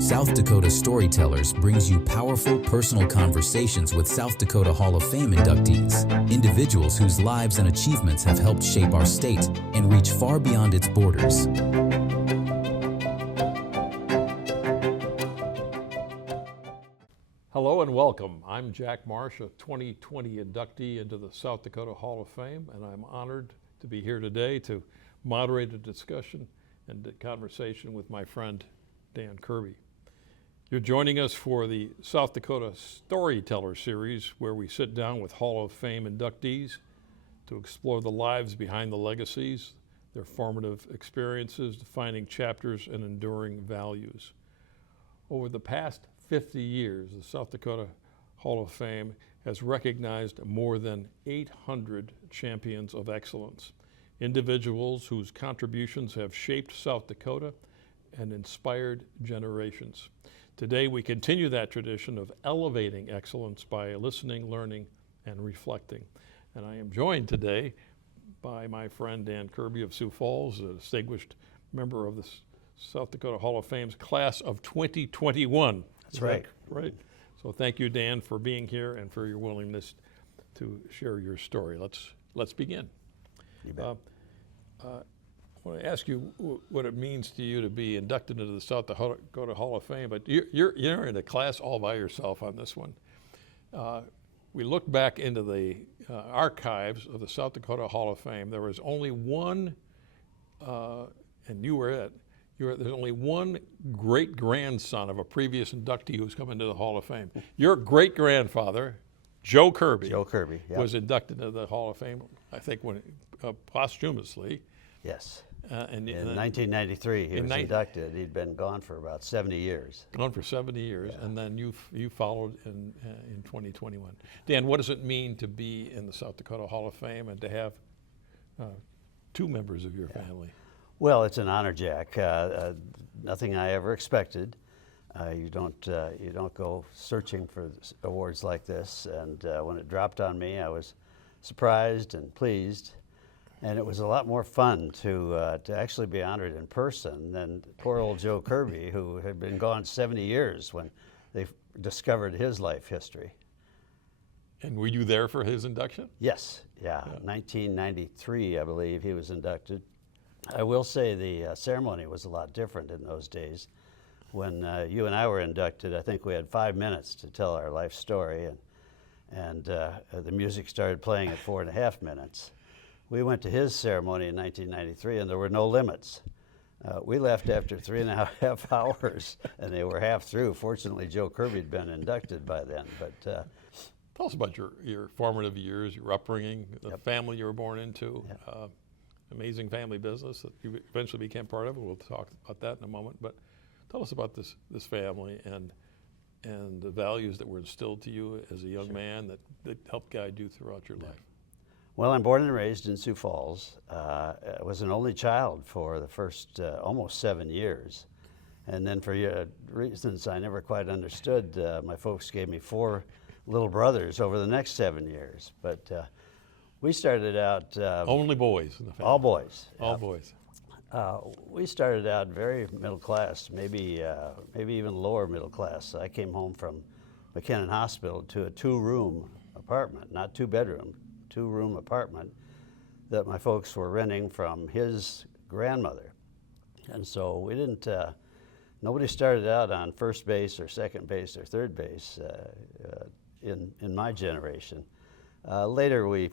South Dakota Storytellers brings you powerful personal conversations with South Dakota Hall of Fame inductees, individuals whose lives and achievements have helped shape our state and reach far beyond its borders. Hello and welcome. I'm Jack Marsh, a 2020 inductee into the South Dakota Hall of Fame, and I'm honored to be here today to moderate a discussion and a conversation with my friend Dan Kirby. You're joining us for the South Dakota Storyteller series, where we sit down with Hall of Fame inductees to explore the lives behind the legacies, their formative experiences, defining chapters, and enduring values. Over the past 50 years, the South Dakota Hall of Fame has recognized more than 800 champions of excellence, individuals whose contributions have shaped South Dakota and inspired generations. Today, we continue that tradition of elevating excellence by listening, learning, and reflecting. And I am joined today by my friend Dan Kirby of Sioux Falls, a distinguished member of the South Dakota Hall of Fame's class of 2021. That's right. Right. So thank you, Dan, for being here and for your willingness to share your story. Let's begin. You bet. I want to ask you what it means to you to be inducted into the South Dakota Hall of Fame, but you're in a class all by yourself on this one. We look back into the archives of the South Dakota Hall of Fame. There was only one, and you were it. There's only one great-grandson of a previous inductee who's come into the Hall of Fame. Your great-grandfather, Joe Kirby, Yep. was inducted into the Hall of Fame, I think, posthumously. Yes. In 1993, he was inducted. He'd been gone for about 70 years. Gone for 70 years, yeah. And then you followed in 2021. Dan, what does it mean to be in the South Dakota Hall of Fame and to have two members of your family? Well, it's an honor, Jack. Nothing I ever expected. You don't go searching for awards like this. And when it dropped on me, I was surprised and pleased. And it was a lot more fun to actually be honored in person than poor old Joe Kirby, who had been gone 70 years when they discovered his life history. And were you there for his induction? Yes, yeah. 1993, I believe, he was inducted. I will say the ceremony was a lot different in those days. When you and I were inducted, I think we had 5 minutes to tell our life story, and the music started playing at 4.5 minutes. We went to his ceremony in 1993, and there were no limits. We left after 3.5 hours, and they were half through. Fortunately, Joe Kirby had been inducted by then. But tell us about your formative years, your upbringing, the family you were born into. Yep. Amazing family business that you eventually became part of. We'll talk about that in a moment. But tell us about this family and the values that were instilled to you as a young man that helped guide you throughout your life. Well, I'm born and raised in Sioux Falls. I was an only child for the first almost 7 years. And then for reasons I never quite understood, my folks gave me 4 little brothers over the next 7 years. But we started out... only boys in the family? All boys. All boys. We started out very middle class, maybe even lower middle class. I came home from McKinnon Hospital to a 2-room apartment, not 2-bedroom, 2-room apartment that my folks were renting from his grandmother. And so we didn't, nobody started out on first base or second base or third base in my generation. Later we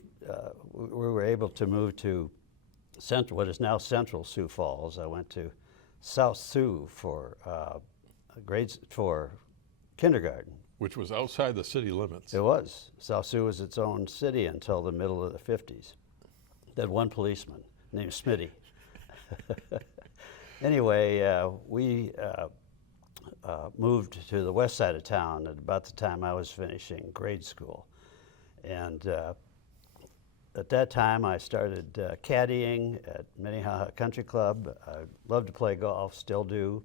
were able to move to what is now Central Sioux Falls. I went to South Sioux for kindergarten. Which was outside the city limits. It was. South Sioux was its own city until the middle of the 50s. They had one policeman named Smitty. Anyway, we moved to the west side of town at about the time I was finishing grade school. And at that time, I started caddying at Minnehaha Country Club. I loved to play golf, still do.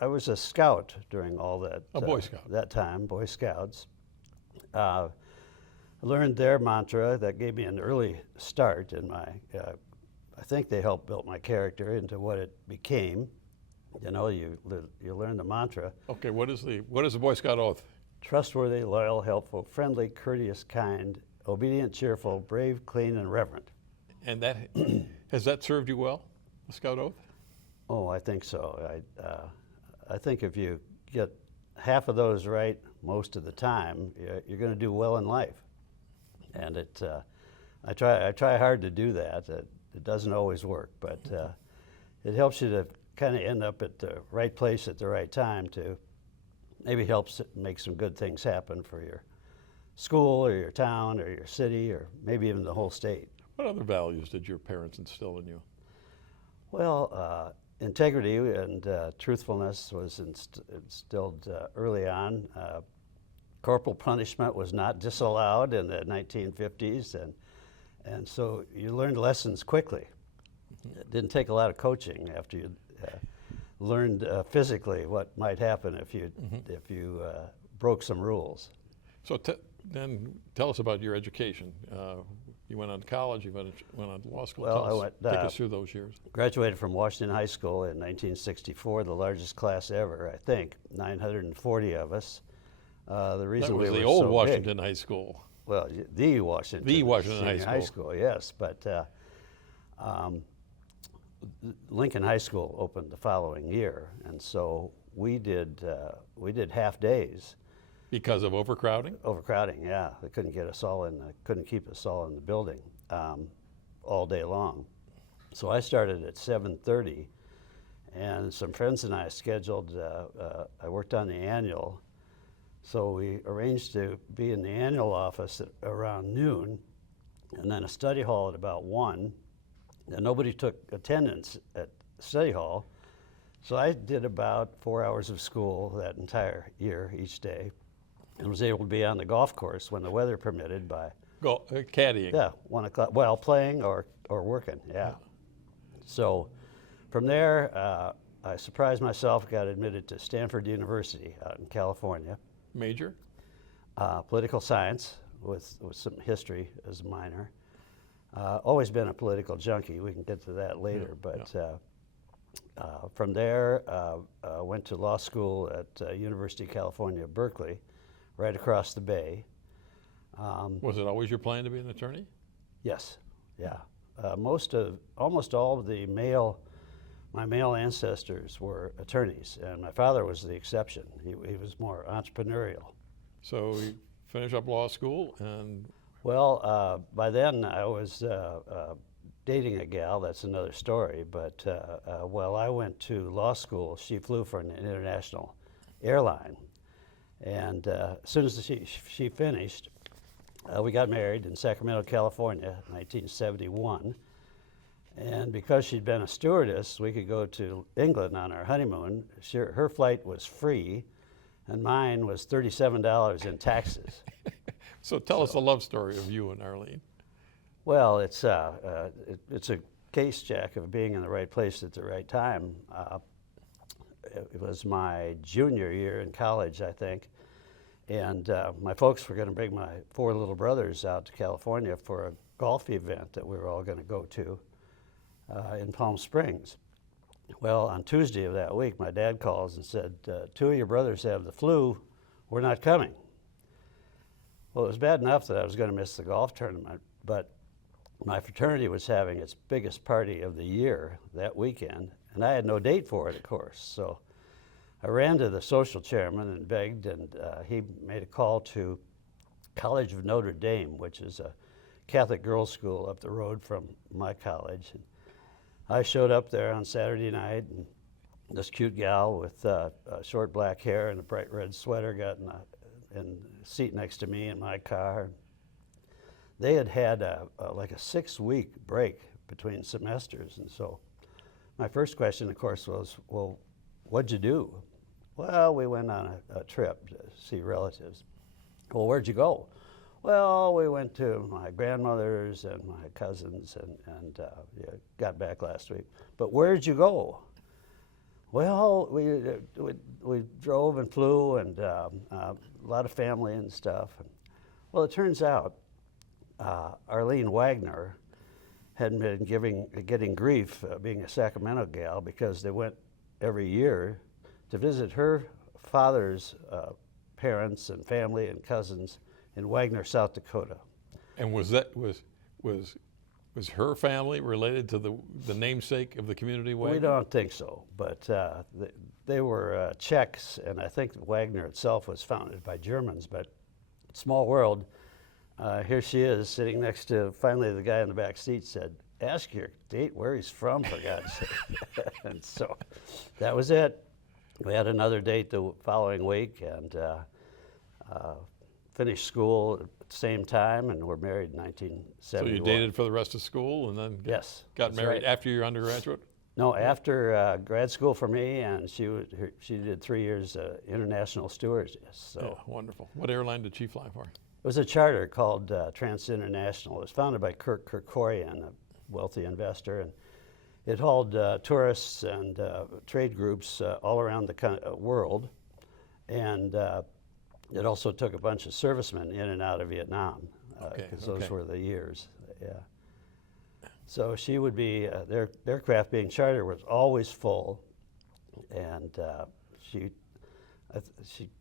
I was a scout during all that. A Boy Scout. That time, Boy Scouts. I learned their mantra that gave me an early start in my I think they helped build my character into what it became. You know, you learn the mantra: Okay, what is the Boy Scout oath? trustworthy, loyal, helpful, friendly, courteous, kind, obedient, cheerful, brave, clean, and reverent. And that has that served you well, the Scout oath? Oh, I think so. I think if you get half of those right most of the time, you're going to do well in life. And I try hard to do that. It doesn't always work, but it helps you to kind of end up at the right place at the right time to maybe helps make some good things happen for your school or your town or your city or maybe even the whole state. What other values did your parents instill in you? Well, integrity and truthfulness was instilled early on. Corporal punishment was not disallowed in the 1950s, and so you learned lessons quickly. It didn't take a lot of coaching after you learned physically what might happen if you broke some rules. So then tell us about your education. You went on to college, you went on to law school. Well, Take us through those years. Graduated from Washington High School in 1964, the largest class ever, I think, 940 of us. The reason That was we the were old so Washington big, High School. well, the Washington. The Washington Senior High School. Yes, but Lincoln High School opened the following year, and so we did half days. Because of overcrowding? Overcrowding, yeah. They couldn't keep us all in the building all day long. So I started at 7:30, and some friends and I scheduled, I worked on the annual, so we arranged to be in the annual office at around noon, and then a study hall at about 1. And nobody took attendance at study hall, so I did about 4 hours of school that entire year each day, and was able to be on the golf course when the weather permitted by Caddying. yeah 1 o'clock. Well, playing or working. Yeah. So from there, I surprised myself. Got admitted to Stanford University out in California. Major? Political science with some history as a minor. Always been a political junkie. We can get to that later. From there, went to law school at University of California, Berkeley, right across the bay. Was it always your plan to be an attorney? Yes, yeah. Almost all of my male ancestors were attorneys, and my father was the exception. He was more entrepreneurial. So you finish up law school and... Well, by then I was dating a gal. That's another story. But while I went to law school, she flew for an international airline. And as soon as she finished, we got married in Sacramento, California, 1971. And because she'd been a stewardess, we could go to England on our honeymoon. Her flight was free, and mine was $37 in taxes. So tell us the love story of you and Arlene. Well, it's a case, Jack, of being in the right place at the right time. It was my junior year in college, I think, and my folks were going to bring my 4 little brothers out to California for a golf event that we were all going to go to in Palm Springs. Well, on Tuesday of that week, my dad calls and said, 2 of your brothers have the flu, we're not coming. Well, it was bad enough that I was going to miss the golf tournament, but my fraternity was having its biggest party of the year that weekend, and I had no date for it, of course. So I ran to the social chairman and begged, and he made a call to College of Notre Dame, which is a Catholic girls' school up the road from my college. And I showed up there on Saturday night, and this cute gal with short black hair and a bright red sweater got in the seat next to me in my car. They had like a 6-week break between semesters, and so my first question, of course, was, well, what'd you do? Well, we went on a trip to see relatives. Well, where'd you go? Well, we went to my grandmother's and my cousins, and got back last week. But where'd you go? Well, we drove and flew, and a lot of family and stuff. Well, it turns out Arlene Wagner had been getting grief being a Sacramento gal because they went every year to visit her father's parents and family and cousins in Wagner, South Dakota. And was her family related to the namesake of the community, Wagner? We don't think so, but they were Czechs, and I think Wagner itself was founded by Germans, but small world. Here she is sitting next to, finally the guy in the back seat said, "Ask your date where he's from, for God's sake." And so that was it. We had another date the following week and finished school at the same time, and were married in 1971. So you dated for the rest of school and then yes, got married right. after your undergraduate? No, after grad school for me, and she did 3 years international stewardess. So Yeah, wonderful. What airline did she fly for? it was a charter called Trans International. It was founded by Kirk Kerkorian, a wealthy investor, and it hauled tourists and trade groups all around the world, and it also took a bunch of servicemen in and out of Vietnam, because those were the years. Yeah. So she would be, their aircraft being chartered was always full, and she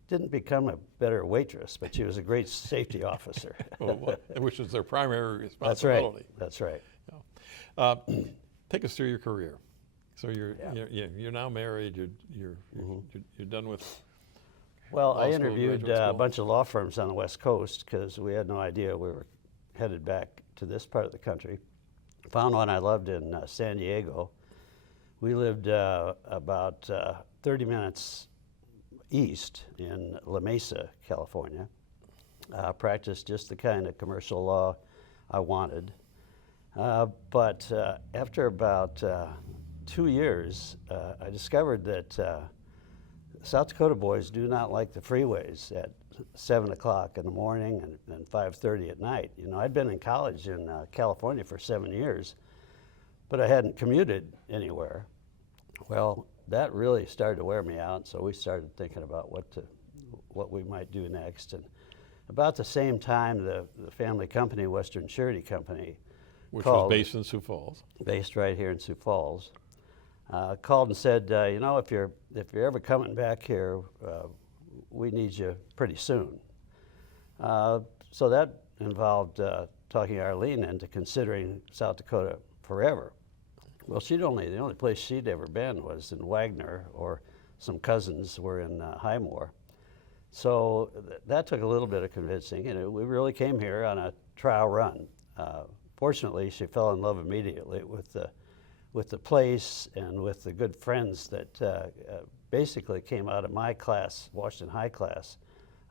didn't become a better waitress, but she was a great safety officer. Which was their primary responsibility. That's right. Yeah. Take us through your career. So you're now married. You're done with. Well, law I school, interviewed graduate a school. bunch of law firms on the West Coast because we had no idea we were headed back to this part of the country. Found one I loved in San Diego. We lived about 30 minutes east in La Mesa, California. Practiced just the kind of commercial law I wanted. But after about 2 years, I discovered that South Dakota boys do not like the freeways at 7 o'clock in the morning and 5:30 at night. You know, I'd been in college in California for 7 years, but I hadn't commuted anywhere. Well, that really started to wear me out, so we started thinking about what we might do next. And about the same time, the family company, Western Surety Company, Which called, was based in Sioux Falls. based right here in Sioux Falls, called and said, you know, if you're ever coming back here, we need you pretty soon. So that involved talking Arlene into considering South Dakota forever. Well, the only place she'd ever been was in Wagner, or some cousins were in Highmore. So that took a little bit of convincing, and we really came here on a trial run. Fortunately, she fell in love immediately with the place and with the good friends that basically came out of my class, Washington High class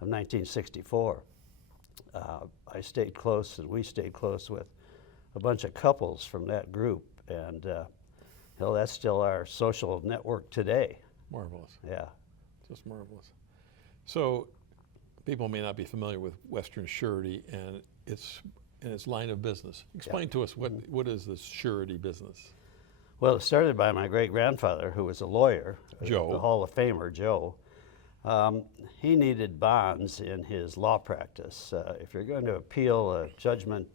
of 1964. I stayed close, and we stayed close with a bunch of couples from that group, and that's still our social network today. Marvelous. Yeah. Just marvelous. So people may not be familiar with Western Surety and its line of business. Explain to us what is this surety business? Well, it started by my great-grandfather, who was a lawyer, Joe. the Hall of Famer, Joe. He needed bonds in his law practice. If you're going to appeal a judgment,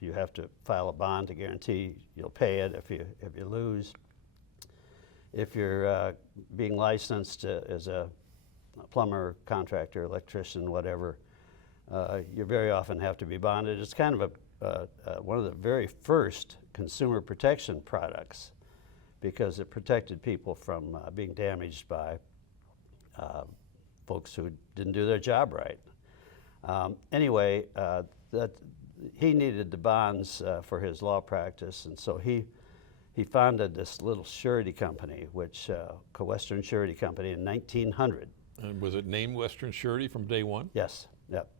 you have to file a bond to guarantee you'll pay it if you lose. If you're being licensed as a plumber, contractor, electrician, whatever, you very often have to be bonded. It's kind of one of the very first consumer protection products, because it protected people from being damaged by folks who didn't do their job right. Anyway, he needed the bonds for his law practice, and so he founded this little surety company, which Western Surety Company, in 1900. And was it named Western Surety from day one? Yes. Yep.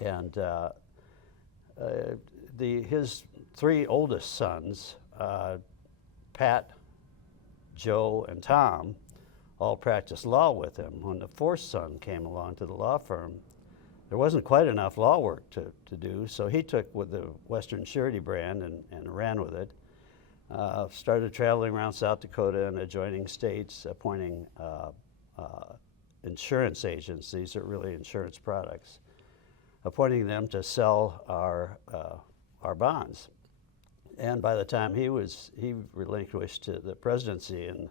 And his three oldest sons, Pat, Joe, and Tom, all practiced law with him. When the fourth son came along to the law firm, there wasn't quite enough law work to do, so he took with the Western Surety brand and ran with it. Started traveling around South Dakota and adjoining states, appointing insurance agents. These are really insurance products, appointing them to sell our bonds. And by the time he relinquished to the presidency in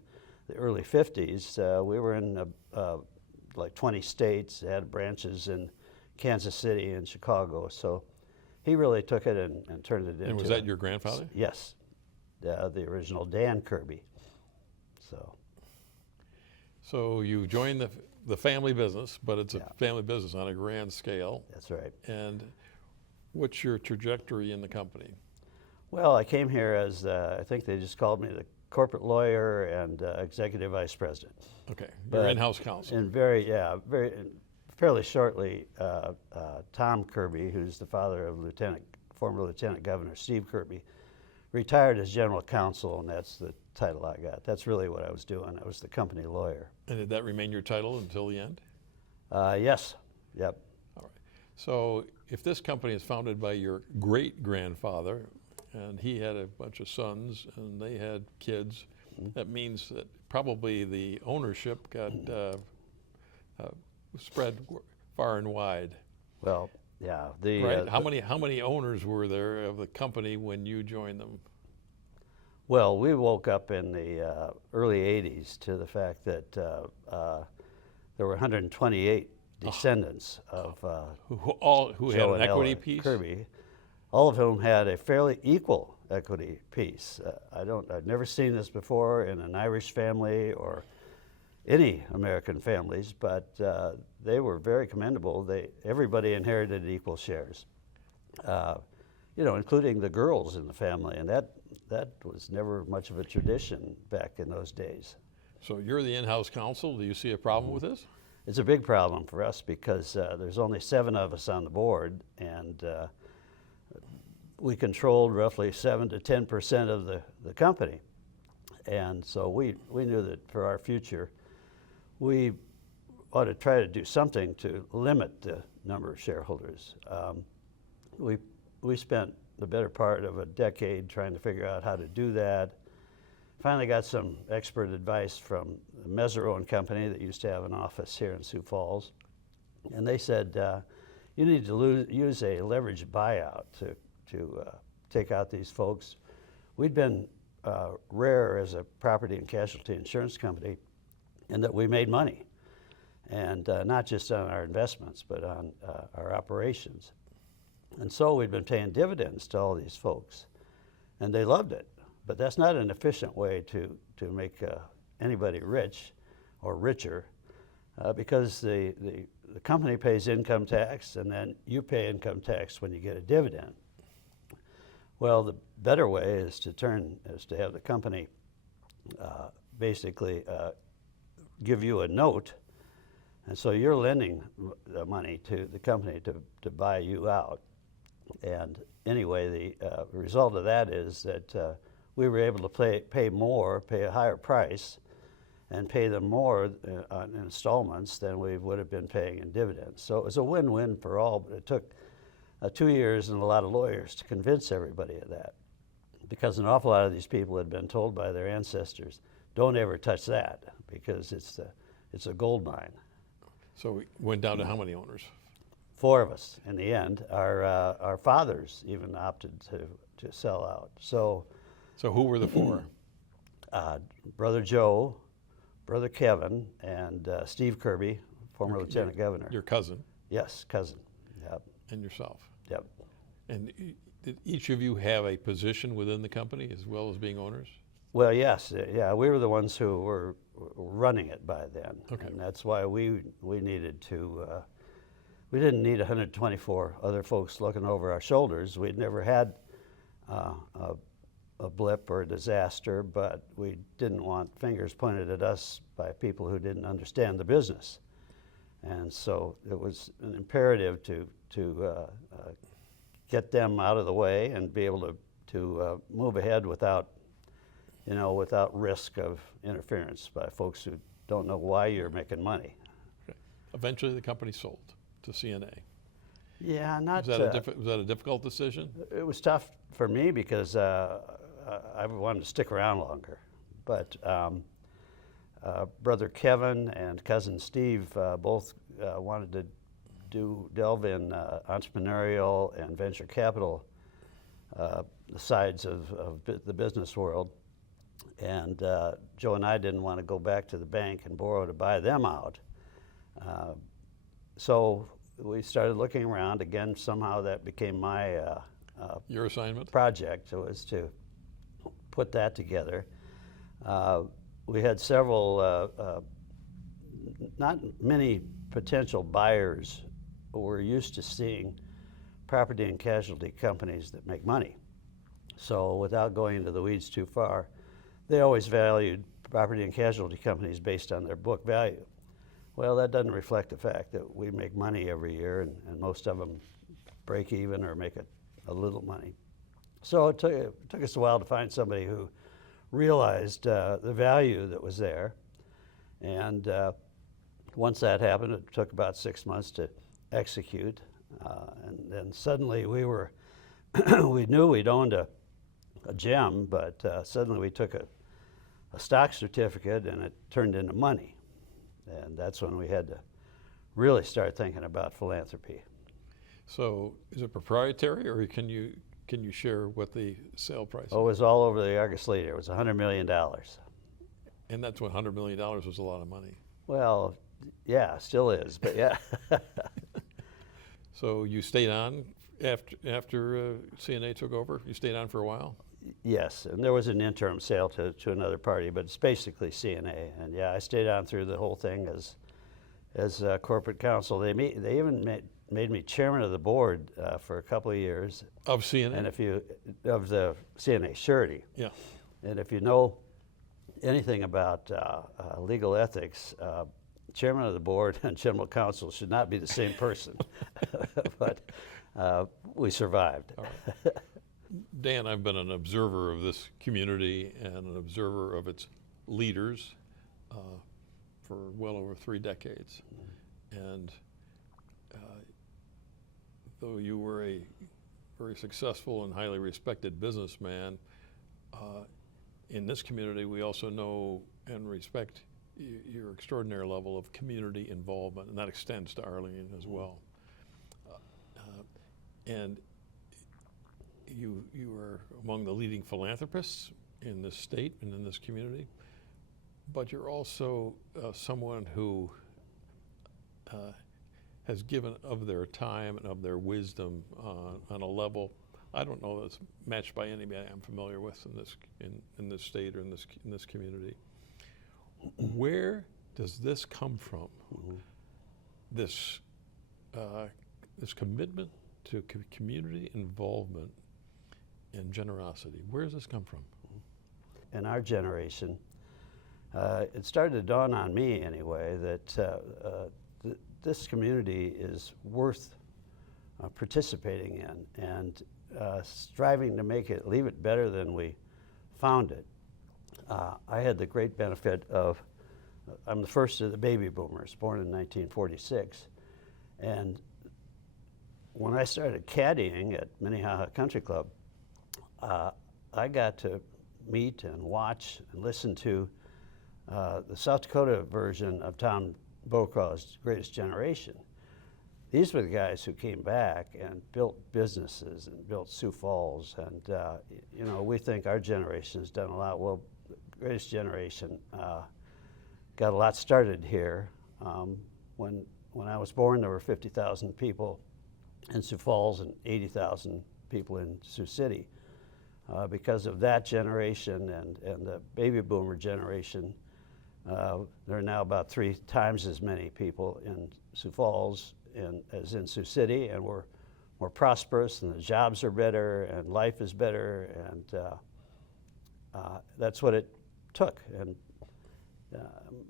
the early 50s, we were in like 20 states, had branches in Kansas City and Chicago. So he really took it and turned it into. And was that your grandfather? Yes, the original Dan Kirby. So you joined the family business, but it's a family business on a grand scale. That's right. And what's your trajectory in the company? Well, I came here as, I think they just called me the corporate lawyer and executive vice president. Okay, you're in-house counsel. And fairly shortly, Tom Kirby, who's the father of former Lieutenant Governor Steve Kirby, retired as general counsel, and that's the title I got. That's really what I was doing. I was the company lawyer. And did that remain your title until the end? Yes, yep. All right. So if this company is founded by your great-grandfather, and he had a bunch of sons, and they had kids, that means that probably the ownership got spread far and wide. Well, yeah. Right. How many owners were there of the company when you joined them? Well, we woke up in the early 80s to the fact that there were 128 descendants of who had an equity piece? Kirby, all of whom had a fairly equal equity piece. I've never seen this before in an Irish family or any American families, but they were very commendable. Everybody inherited equal shares, including the girls in the family, and that was never much of a tradition back in those days. So you're the in-house counsel. Do you see a problem with this? It's a big problem for us because there's only 7 of us on the board, and we controlled roughly 7 to 10% of the company. And so we knew that for our future, we ought to try to do something to limit the number of shareholders. We spent the better part of a decade trying to figure out how to do that. Finally got some expert advice from the Mesereau and Company that used to have an office here in Sioux Falls. And they said, you need to use a leveraged buyout to take out these folks. We'd been rare as a property and casualty insurance company in that we made money, and not just on our investments, but on our operations. And so we'd been paying dividends to all these folks, and they loved it. But that's not an efficient way to make anybody rich or richer, because the company pays income tax, and then you pay income tax when you get a dividend. Well, the better way is to have the company basically give you a note, and so you're lending the money to the company to buy you out. And anyway, the result of that is that we were able to pay a higher price, and pay them more on installments than we would have been paying in dividends. So it was a win-win for all, but it took 2 years and a lot of lawyers to convince everybody of that, because an awful lot of these people had been told by their ancestors, don't ever touch that, because it's a gold mine. So we went down to how many owners? 4 of us in the end. Our fathers even opted to sell out. So who were the 4? Brother Joe, Brother Kevin, and Steve Kirby, former Lieutenant Governor. Your cousin? Yes, cousin. Yep. And yourself? Yep. And did each of you have a position within the company as well as being owners? Well, yes. Yeah, we were the ones who were running it by then. Okay. And that's why we needed to, we didn't need 124 other folks looking over our shoulders. We'd never had a blip or a disaster, but we didn't want fingers pointed at us by people who didn't understand the business. And so it was an imperative to get them out of the way and be able to move ahead without risk of interference by folks who don't know why you're making money. Okay. Eventually the company sold to CNA. Yeah, not. Was that a difficult decision? It was tough for me because I wanted to stick around longer. But Brother Kevin and cousin Steve both wanted to delve in entrepreneurial and venture capital the sides of the business world. And Joe and I didn't want to go back to the bank and borrow to buy them out. So we started looking around. Again, somehow that became my Your assignment? project, was to put that together. We had several, not many potential buyers who were used to seeing property and casualty companies that make money. So without going into the weeds too far, they always valued property and casualty companies based on their book value. Well, that doesn't reflect the fact that we make money every year, and most of them break even or make a little money. So it took us a while to find somebody who realized the value that was there. And once that happened, it took about 6 months to execute. And then suddenly we were, we knew we'd owned a gem, but suddenly we took a stock certificate and it turned into money. And that's when we had to really start thinking about philanthropy. So is it proprietary, or can you share what the sale price is? Oh, it was all over the Argus Leader. It was $100 million. And that's when $100 million was a lot of money. Well, yeah, still is, but yeah. So you stayed on after CNA took over? You stayed on for a while? Yes, and there was an interim sale to another party, but it's basically CNA. And yeah, I stayed on through the whole thing as corporate counsel. They even made me chairman of the board for a couple of years. Of CNA? And of the CNA Surety. Yeah. And if you know anything about legal ethics, chairman of the board and general counsel should not be the same person. But we survived. All right. Dan, I've been an observer of this community and an observer of its leaders for well over 3 decades. And though you were a very successful and highly respected businessman, in this community we also know and respect your extraordinary level of community involvement, and that extends to Arlene as well. And you are among the leading philanthropists in this state and in this community, but you're also someone who has given of their time and of their wisdom on a level I don't know that's matched by anybody I'm familiar with in this state or in this community. Where does this come from? Mm-hmm. This commitment to community involvement and generosity. Where does this come from? In our generation, it started to dawn on me anyway that this community is worth participating in and striving to leave it better than we found it. I had the great benefit of, I'm the first of the baby boomers, born in 1946, and when I started caddying at Minnehaha Country Club, I got to meet and watch and listen to the South Dakota version of Tom Bocraw's Greatest Generation. These were the guys who came back and built businesses and built Sioux Falls, and you know, we think our generation has done a lot. Well, Greatest Generation got a lot started here. When I was born, there were 50,000 people in Sioux Falls and 80,000 people in Sioux City. Because of that generation and the baby boomer generation, there are now about 3 times as many people in Sioux Falls as in Sioux City, and we're more prosperous, and the jobs are better, and life is better, and that's what it took. And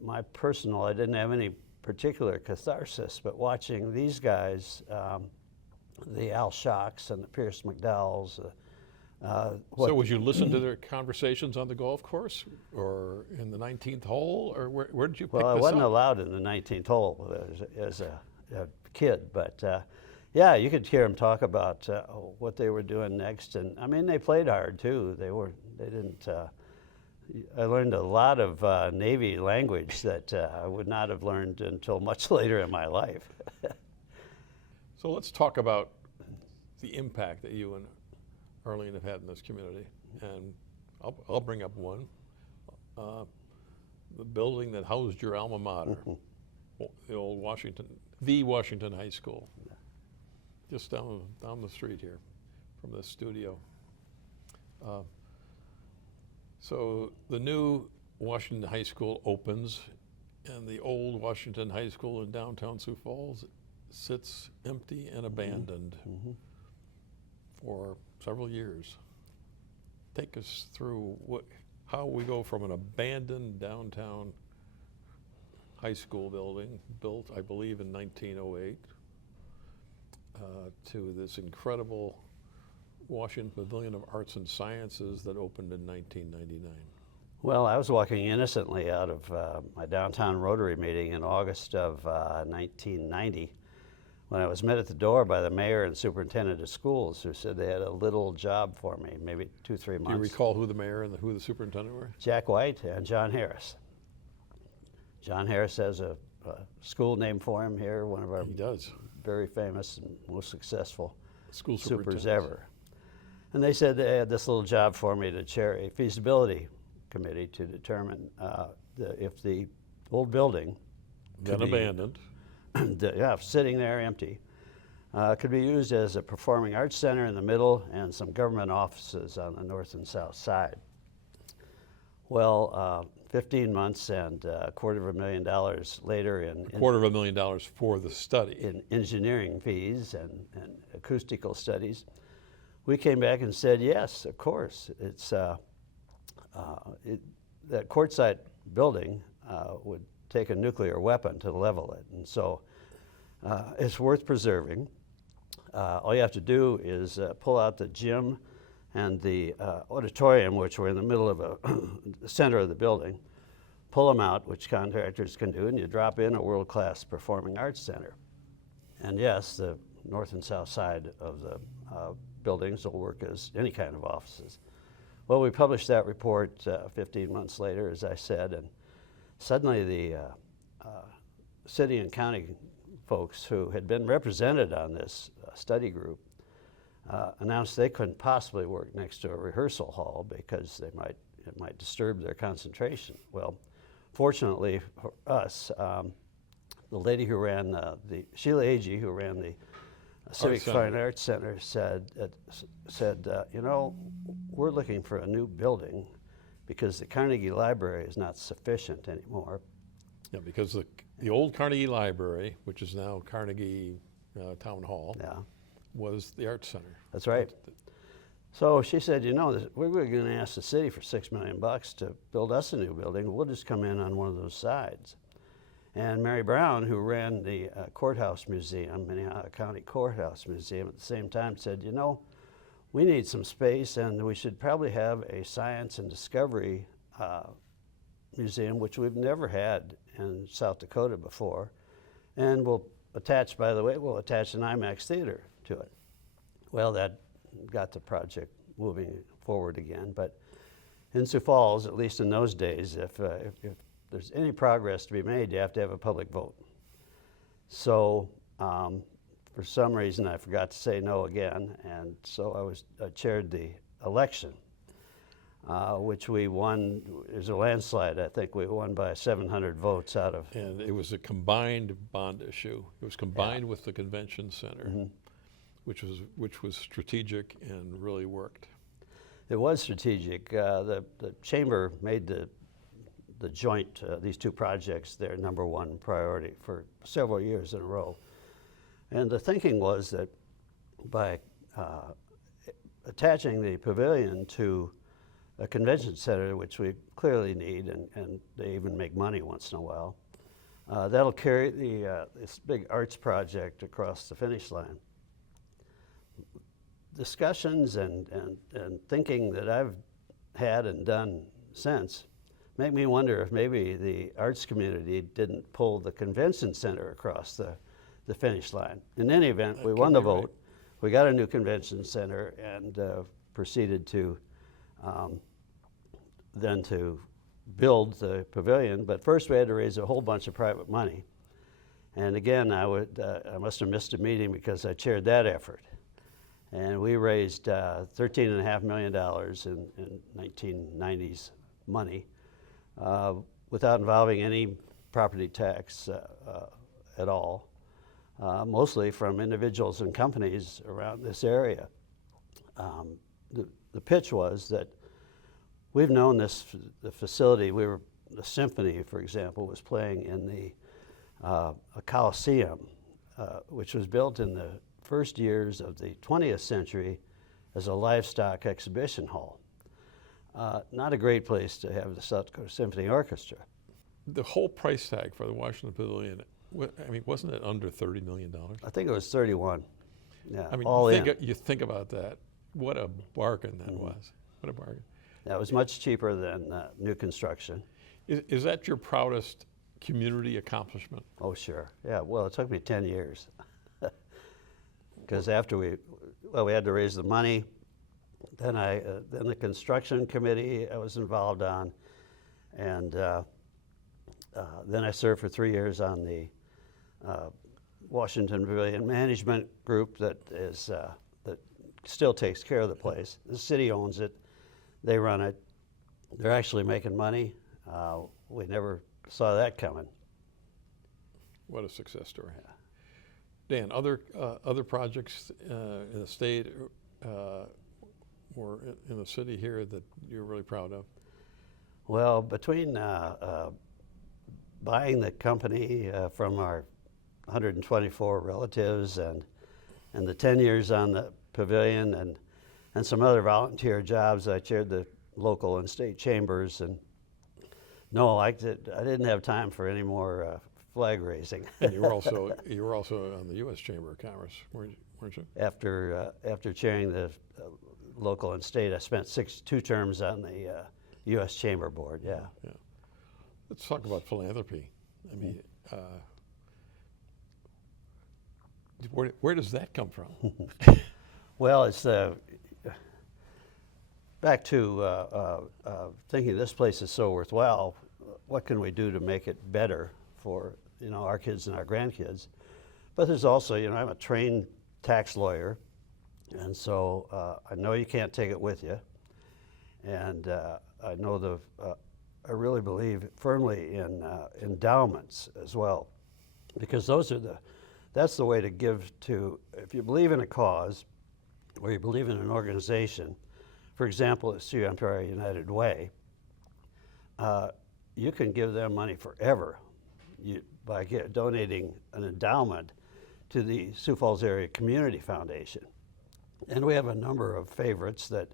my personal, I didn't have any particular catharsis, but watching these guys, the Al Shocks and the Pierce McDowells. So would you listen to their conversations on the golf course or in the 19th hole, or where did you pick this up? Well, I wasn't allowed in the 19th hole as a kid, but yeah, you could hear them talk about what they were doing next, and I mean, they played hard too. They didn't. I learned a lot of Navy language that I would not have learned until much later in my life. So let's talk about the impact that you and Arlene have had in this community, and I'll bring up one. The building that housed your alma mater, the old Washington High School, just down the street here from this studio. So the new Washington High School opens, and the old Washington High School in downtown Sioux Falls sits empty and abandoned for several years. Take us through how we go from an abandoned downtown high school building, built, I believe, in 1908, to this incredible Washington Pavilion of Arts and Sciences that opened in 1999. Well, I was walking innocently out of my downtown Rotary meeting in August of 1990 when I was met at the door by the mayor and superintendent of schools, who said they had a little job for me, maybe 2-3 months. Do you recall who the mayor and who the superintendent were? Jack White and John Harris. John Harris has a school named for him here, one of our very famous and most successful school supers ever. And they said they had this little job for me to chair a feasibility committee to determine if the old building, then abandoned, sitting there empty, could be used as a performing arts center in the middle and some government offices on the north and south side. Well, 15 months and $250,000 later $250,000 for the study. In engineering fees and acoustical studies, we came back and said, yes, of course. It's that quartzite building would take a nuclear weapon to level it, and so it's worth preserving. All you have to do is pull out the gym and the auditorium, which were in the middle of the center of the building, pull them out, which contractors can do, and you drop in a world-class performing arts center. And yes, the north and south side of the buildings will work as any kind of offices. Well, we published that report 15 months later, as I said, and suddenly the city and county folks who had been represented on this study group announced they couldn't possibly work next to a rehearsal hall because it might disturb their concentration. Well, fortunately for us, the lady who ran Sheila Agee, who ran the Civic Fine Arts Center, said, you know, we're looking for a new building because the Carnegie Library is not sufficient anymore. Yeah, because the old Carnegie Library, which is now Carnegie Town Hall, was the Arts Center. That's right. So she said, you know, we're going to ask the city for $6 million to build us a new building. We'll just come in on one of those sides. And Mary Brown, who ran the Courthouse Museum, Minnehaha County Courthouse Museum, at the same time said, you know, we need some space and we should probably have a science and discovery museum, which we've never had in South Dakota before. And we'll attach, by the way, an IMAX theater to it. Well, that got the project moving forward again. But in Sioux Falls, at least in those days, if there's any progress to be made, you have to have a public vote. So for some reason, I forgot to say no again, and so I chaired the election, which we won. It was a landslide. I think we won by 700 votes out of. And it was a combined bond issue. It was combined with the convention center, which was strategic and really worked. It was strategic. The chamber made the joint, these two projects, their number one priority for several years in a row. And the thinking was that by attaching the pavilion to a convention center, which we clearly need, and they even make money once in a while, that'll carry this big arts project across the finish line. Discussions and thinking that I've had and done since make me wonder if maybe the arts community didn't pull the convention center across the finish line. In any event, we won the vote. Right. We got a new convention center and proceeded to then to build the pavilion. But first we had to raise a whole bunch of private money. And again, I must have missed a meeting because I chaired that effort. And we raised $13.5 million in 1990s money without involving any property tax at all, mostly from individuals and companies around this area. The pitch was that we've known the facility. The symphony, for example, was playing in a Coliseum, which was built in the first years of the 20th century as a livestock exhibition hall. Not a great place to have the South Dakota Symphony Orchestra. The whole price tag for the Washington Pavilion, I mean, wasn't it under $30 million? I think it was 31. Yeah, I mean, all in. you think about that. What a bargain that was. What a bargain. That was much cheaper than new construction. Is that your proudest community accomplishment? Oh, sure. Yeah, well, it took me 10 years. Because after we had to raise the money, then the construction committee I was involved on, and then I served for 3 years on the Washington Pavilion Management Group that still takes care of the place. The city owns it, they run it, they're actually making money. We never saw that coming. What a success story. Dan, other projects in the state or in the city here that you're really proud of? Well, between buying the company from our 124 relatives and the 10 years on the pavilion and some other volunteer jobs, I chaired the local and state chambers, and no, I didn't have time for any more flag raising. And you were also on the U.S. Chamber of Commerce, weren't you? After chairing the local and state, I spent 2 terms on the U.S. Chamber Board. Yeah. Let's talk about philanthropy. I mean, where does that come from? Well, it's back to thinking this place is so worthwhile. What can we do to make it better for our kids and our grandkids? But there's also, I'm a trained tax lawyer, and so I know you can't take it with you, and I know I really believe firmly in endowments as well, because that's the way to give to. If you believe in a cause, or you believe in an organization, for example, the Sioux Empire United Way, you can give them money forever by donating an endowment to the Sioux Falls Area Community Foundation. And we have a number of favorites that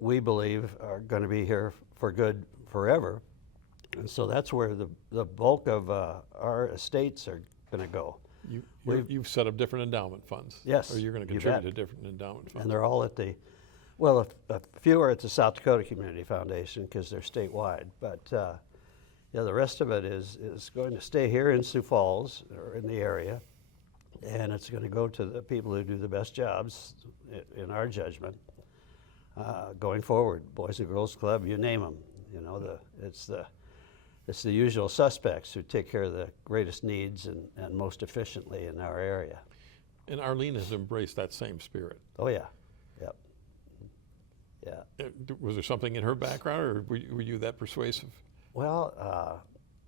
we believe are going to be here for good forever. And so that's where the bulk of our estates are going to go. You've set up different endowment funds. Yes. Or you're going to contribute to different endowment funds. And they're all at a few are at the South Dakota Community Foundation because they're statewide. But the rest of it is going to stay here in Sioux Falls or in the area. And it's going to go to the people who do the best jobs, in our judgment, going forward. Boys and Girls Club, you name them. It's the usual suspects who take care of the greatest needs and most efficiently in our area. And Arlene has embraced that same spirit. Oh yeah, yep, yeah. Was there something in her background, or were you that persuasive? Well,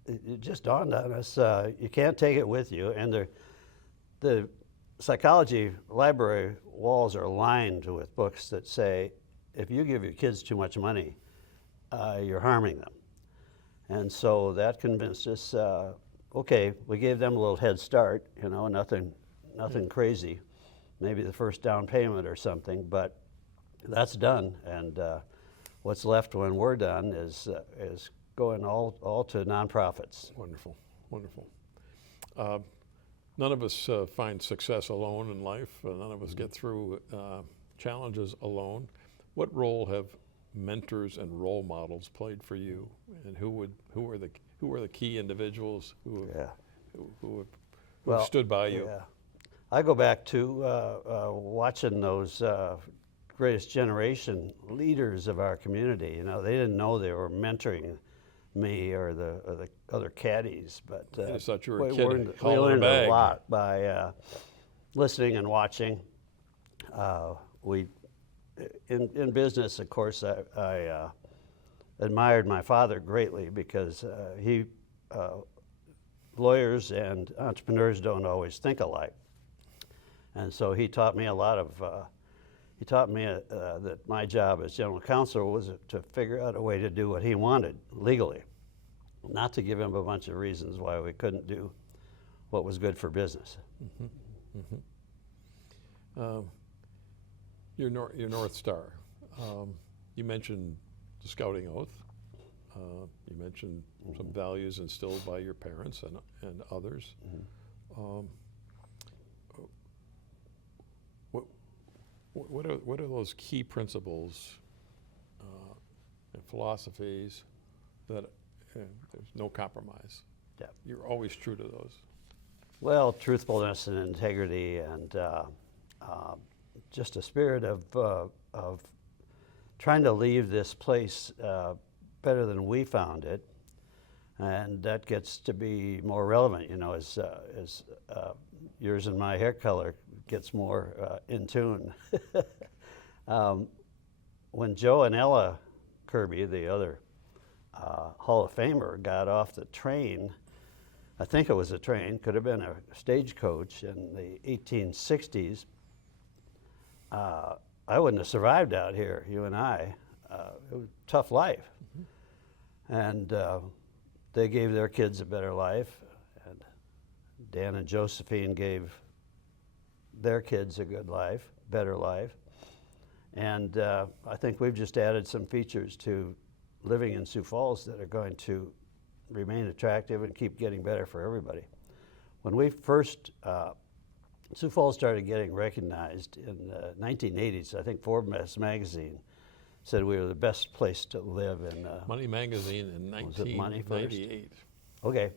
it just dawned on us. You can't take it with you, and the psychology library walls are lined with books that say, if you give your kids too much money, you're harming them. And so that convinced us, okay, we gave them a little head start, nothing crazy, maybe the first down payment or something, but that's done. And what's left when we're done is going all to nonprofits. Wonderful, wonderful. None of us find success alone in life. None of us get through challenges alone. What role have mentors and role models played for you, and who are the key individuals who stood by you? Yeah. I go back to watching those greatest generation leaders of our community. They didn't know they were mentoring me or the other caddies, but I just thought you were a we kid learned hauling a bag. a lot by listening and watching. In business, of course, I admired my father greatly because lawyers and entrepreneurs don't always think alike. And so he taught me a lot of, he taught me that my job as general counsel was to figure out a way to do what he wanted legally, not to give him a bunch of reasons why we couldn't do what was good for business. Mm-hmm. Mm-hmm. Your North Star. You mentioned the Scouting Oath. You mentioned some values instilled by your parents and others. What are those key principles and philosophies that there's no compromise? Yeah. You're always true to those. Well, truthfulness and integrity, and just a spirit of trying to leave this place better than we found it, and that gets to be more relevant, you know, as yours and my hair color gets more in tune. When Joe and Ella Kirby, the other Hall of Famer, got off the train, I think it was a train, could have been a stagecoach in the 1860s, I wouldn't have survived out here, you and I. It was a tough life. And they gave their kids a better life, and Dan and Josephine gave their kids a good life, better life. And I think we've just added some features to living in Sioux Falls that are going to remain attractive and keep getting better for everybody. When we first, Sioux Falls started getting recognized in the 1980s. I think Forbes magazine said we were the best place to live in. Money magazine in 1998. Okay.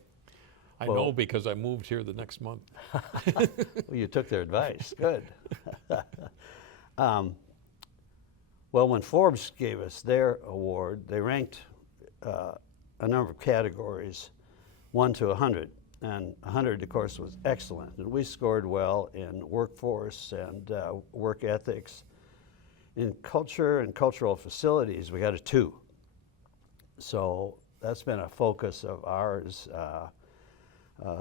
I know because I moved here the next month. Well, you took their advice. Good. Well, when Forbes gave us their award, they ranked a number of categories, 1 to 100. And 100, of course, was excellent. And we scored well in workforce and work ethics. In culture and cultural facilities, we got a 2. So that's been a focus of ours,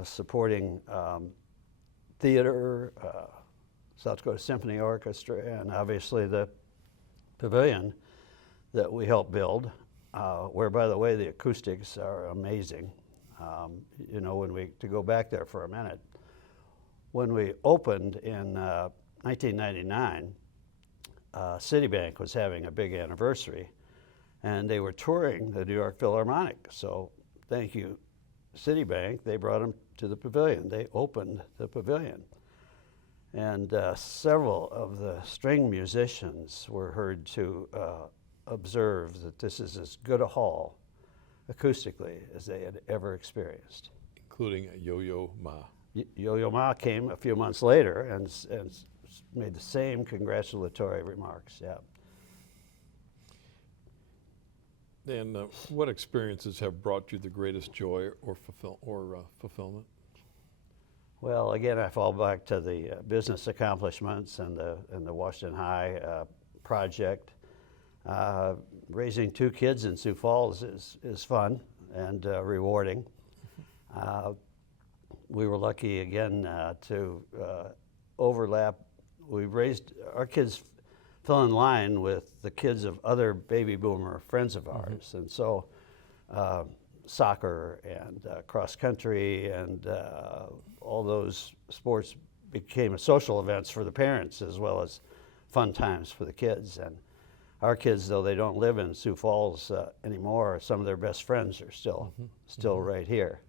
supporting theater, South Dakota Symphony Orchestra, and obviously the pavilion that we helped build, where, by the way, the acoustics are amazing. You know, to go back there for a minute, when we opened in 1999, Citibank was having a big anniversary, and they were touring the New York Philharmonic. So thank you, Citibank. They brought them to the pavilion. They opened the pavilion. And several of the string musicians were heard to observe that this is as good a hall acoustically as they had ever experienced. Including Yo-Yo Ma. Yo-Yo Ma came a few months later and made the same congratulatory remarks. Yeah. And what experiences have brought you the greatest joy or fulfillment? Well, again, I fall back to the business accomplishments and the Washington High project. Raising 2 kids in Sioux Falls is fun and rewarding. We were lucky again to overlap. We raised our kids, fell in line with the kids of other baby boomer friends of ours, and so soccer and cross country and all those sports became social events for the parents as well as fun times for the kids. And our kids, though they don't live in Sioux Falls anymore, some of their best friends are still right here.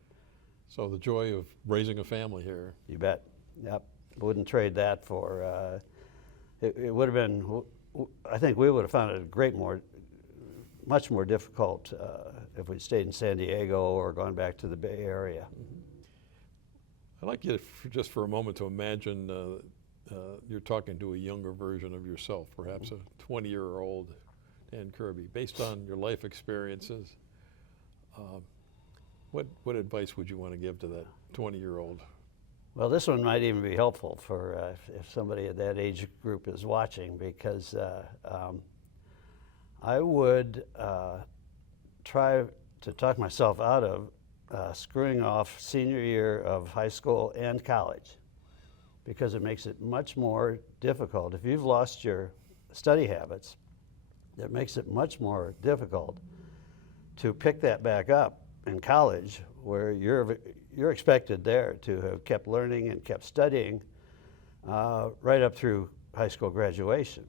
So the joy of raising a family here. You bet. Yep. Wouldn't trade that for, it would have been, I think we would have found it much more difficult if we'd stayed in San Diego or gone back to the Bay Area. I'd like you to, just for a moment, to imagine you're talking to a younger version of yourself, perhaps a 20-year-old Dan Kirby. Based on your life experiences, what advice would you want to give to that 20-year-old? Well, this one might even be helpful for if somebody at that age group is watching, because I would try to talk myself out of screwing off senior year of high school and college, because it makes it much more difficult. If you've lost your study habits, it makes it much more difficult to pick that back up in college, where you're expected there to have kept learning and kept studying right up through high school graduation.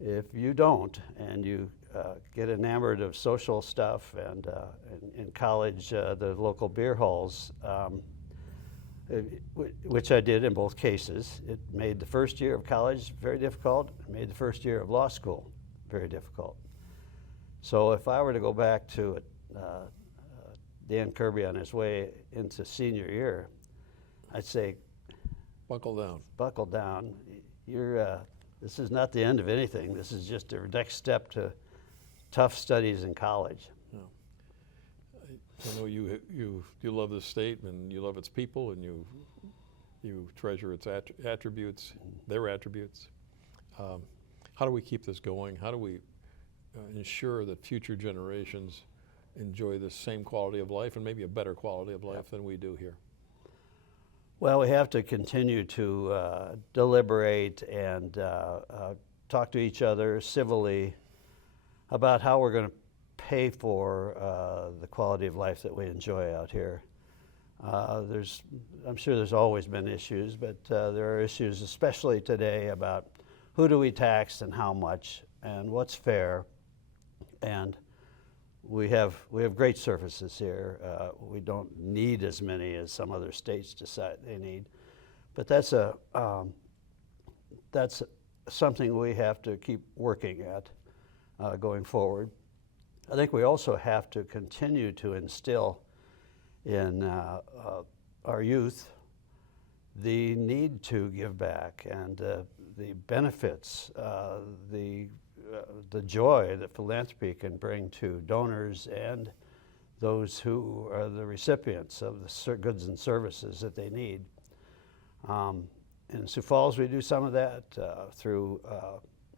If you don't, and you get enamored of social stuff, and in college, the local beer halls, which I did in both cases, it made the first year of college very difficult. It made the first year of law school very difficult. So if I were to go back to Dan Kirby on his way into senior year, I'd say, buckle down. Buckle down. This is not the end of anything. This is just a next step to tough studies in college. Yeah. I know you love this state, and you love its people, and you treasure its attributes, their attributes. How do we keep this going? How do we ensure that future generations enjoy the same quality of life, and maybe a better quality of life than we do here? Well, we have to continue to deliberate and talk to each other civilly about how we're going to pay for the quality of life that we enjoy out here. I'm sure there's always been issues, but there are issues, especially today, about who do we tax and how much and what's fair. And we have great services here. We don't need as many as some other states decide they need, but that's something we have to keep working at going forward. I think we also have to continue to instill in our youth the need to give back, and the benefits, the joy that philanthropy can bring to donors and those who are the recipients of the goods and services that they need. In Sioux Falls, we do some of that through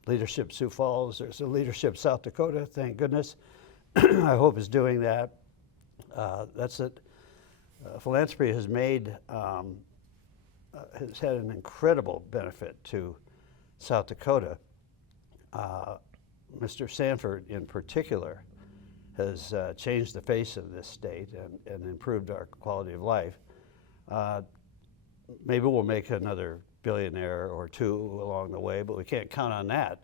Leadership Sioux Falls. There's a Leadership South Dakota, thank goodness. I hope is doing that. That's it. Philanthropy has has had an incredible benefit to South Dakota. Mr. Sanford, in particular, has changed the face of this state and improved our quality of life. Maybe we'll make another billionaire or two along the way, but we can't count on that.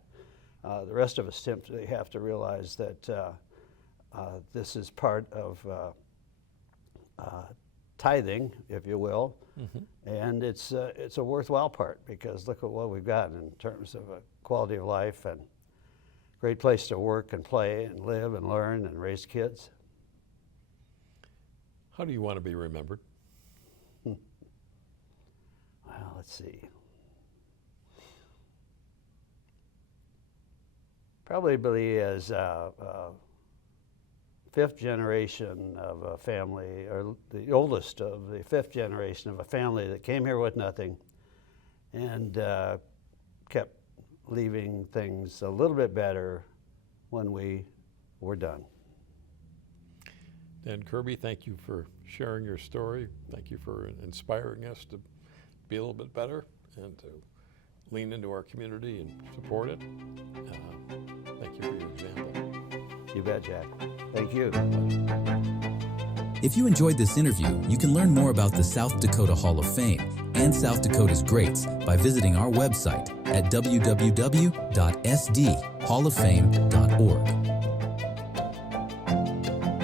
The rest of us simply have to realize that this is part of tithing, if you will, and it's a worthwhile part, because look at what we've got in terms of a quality of life and great place to work and play and live and learn and raise kids. How do you want to be remembered? Well, let's see. Probably as fifth generation of a family, or the oldest of the fifth generation of a family that came here with nothing and kept leaving things a little bit better when we were done. Dan Kirby, thank you for sharing your story. Thank you for inspiring us to be a little bit better and to lean into our community and support it. Thank you for your example. You bet, Jack. Thank you. If you enjoyed this interview, you can learn more about the South Dakota Hall of Fame and South Dakota's greats by visiting our website at www.sdhalloffame.org.